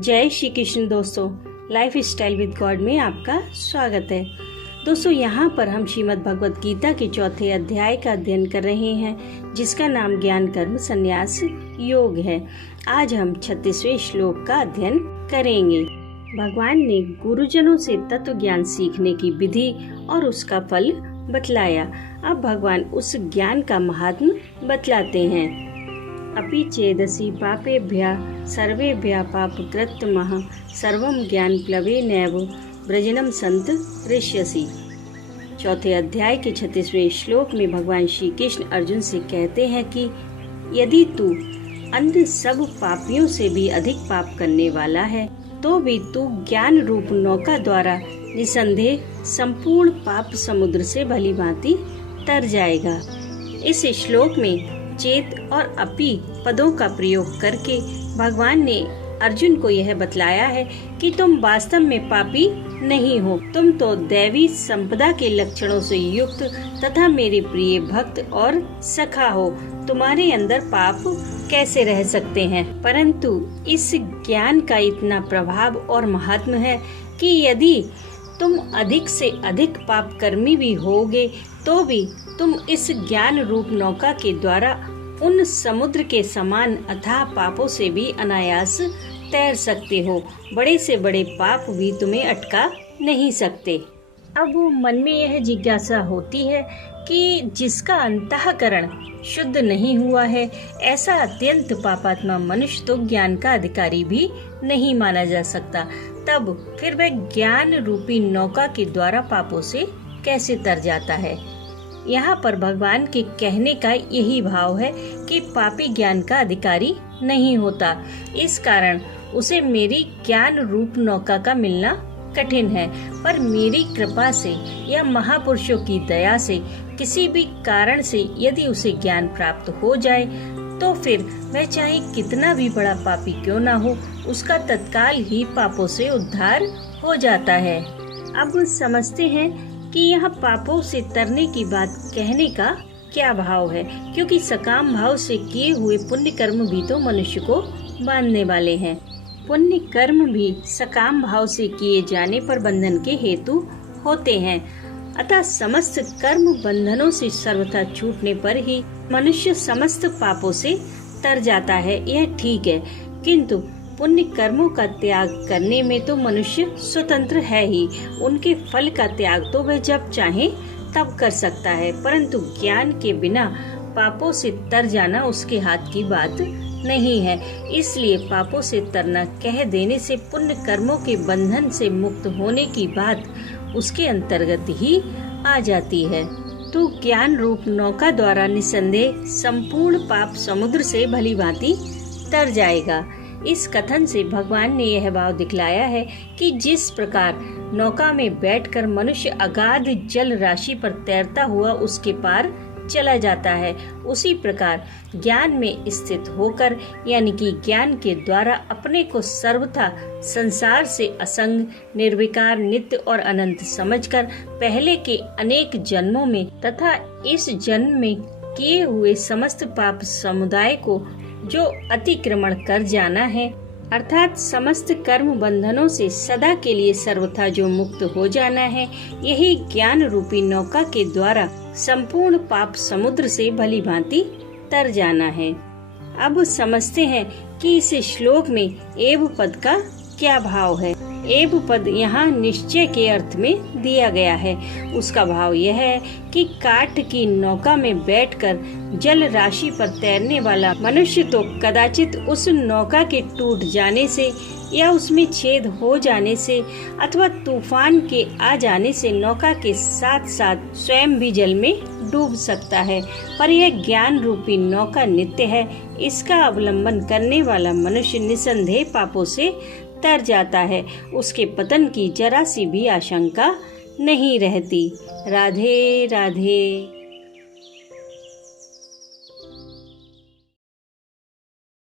जय श्री कृष्ण दोस्तों, life style with God में आपका स्वागत है। दोस्तों, यहाँ पर हम श्रीमद् भगवत गीता के चौथे अध्याय का अध्ययन कर रहे हैं, जिसका नाम ज्ञान कर्म संन्यास योग है। आज हम 36वें श्लोक का अध्ययन करेंगे। भगवान ने गुरुजनों से तत्व ज्ञान सीखने की विधि और उसका फल बतलाया। अब भगवान उस ज्ञान का महात्म बतलाते हैं। अपि चेदसि पापेभ्यः सर्वेभ्यः पापकृत्तमः सर्वं ज्ञानप्लवेनैव व्रजनं सन्त हृष्यसि। चौथे अध्याय के 36वें श्लोक में भगवान श्री कृष्ण अर्जुन से कहते हैं कि यदि तू अन्य सब पापियों से भी अधिक पाप करने वाला है, तो भी तू ज्ञान रूप नौका द्वारा निसंदेह संपूर्ण पाप समुद्र से भली भांति तर जाएगा। इस श्लोक में चेत और अपि पदों का प्रयोग करके भगवान ने अर्जुन को यह बतलाया है कि तुम वास्तव में पापी नहीं हो। तुम तो दैवी संपदा के लक्षणों से युक्त तथा मेरे प्रिय भक्त और सखा हो। तुम्हारे अंदर पाप कैसे रह सकते हैं? परंतु इस ज्ञान का इतना प्रभाव और महत्व है कि यदि तुम अधिक से अधिक पाप कर्मी भी होगे, तो भी तुम इस ज्ञान रूप नौका के द्वारा उन समुद्र के समान अथाह पापों से भी अनायास तैर सकते हो। बड़े से बड़े पाप भी तुम्हें अटका नहीं सकते। अब मन में यह जिज्ञासा होती है कि जिसका अंतःकरण शुद्ध नहीं हुआ है, ऐसा अत्यंत पापात्मा मनुष्य तो ज्ञान का अधिकारी भी नहीं माना जा सकता। तब फिर वह ज्ञान रूपी नौका के द्वारा पापों से कैसे तर जाता है? यहाँ पर भगवान के कहने का यही भाव है कि पापी ज्ञान का अधिकारी नहीं होता। इस कारण उसे मेरी ज्ञान रूप नौका का मिलना कठिन है। पर मेरी कृपा से या महापुरुषों की दया से किसी भी कारण से यदि उसे ज्ञान प्राप्त हो जाए, तो फिर वह चाहे कितना भी बड़ा पापी क्यों ना हो, उसका तत्काल ही पापों से उद्धार हो जाता है। अब समझते हैं कि यह पापों से तरने की बात कहने का क्या भाव है, क्योंकि सकाम भाव से किए हुए पुण्य कर्म भी तो मनुष्य को बांधने वाले हैं। पुण्य कर्म भी सकाम भाव से किए जाने पर बंधन के हेतु होते हैं। अतः समस्त कर्म बंधनों से सर्वथा छूटने पर ही मनुष्य समस्त पापों से तर जाता है। यह ठीक है, किंतु पुण्य कर्मों का त्याग करने में तो मनुष्य स्वतंत्र है ही। उनके फल का त्याग तो वह जब चाहे तब कर सकता है, परंतु ज्ञान के बिना पापों से तर जाना उसके हाथ की बात नहीं है। इसलिए पापों से तरना कह देने से पुण्य कर्मों के बंधन से मुक्त होने की बात उसके अंतर्गत ही आ जाती है। तो ज्ञान रूप नौका द्वारा निसंदेह संपूर्ण पाप समुद्र से भली भांति तर जाएगा। इस कथन से भगवान ने यह भाव दिखलाया है कि जिस प्रकार नौका में बैठकर मनुष्य अगाध जल राशि पर तैरता हुआ उसके पार चला जाता है, उसी प्रकार ज्ञान में स्थित होकर यानी कि ज्ञान के द्वारा अपने को सर्वथा संसार से असंग, निर्विकार, नित्य और अनंत समझकर पहले के अनेक जन्मों में तथा इस जन्म में किए हुए समस्त पाप समुदाय को जो अतिक्रमण कर जाना है, अर्थात समस्त कर्म बंधनों से सदा के लिए सर्वथा जो मुक्त हो जाना है, यही ज्ञान रूपी नौका के द्वारा संपूर्ण पाप समुद्र से भली भांति तर जाना है। अब समझते हैं कि इस श्लोक में एव पद का क्या भाव है। एव पद यहाँ निश्चय के अर्थ में दिया गया है। उसका भाव यह है कि काठ की नौका में बैठकर जल राशि पर तैरने वाला मनुष्य तो कदाचित उस नौका के टूट जाने से या उसमें छेद हो जाने से अथवा तूफान के आ जाने से नौका के साथ साथ स्वयं भी जल में डूब सकता है। पर यह ज्ञान रूपी नौका नित्य है। इसका अवलंबन करने वाला मनुष्य निसंदेह पापों से तर जाता है। उसके पतन की जरा सी भी आशंका नहीं रहती। राधे राधे।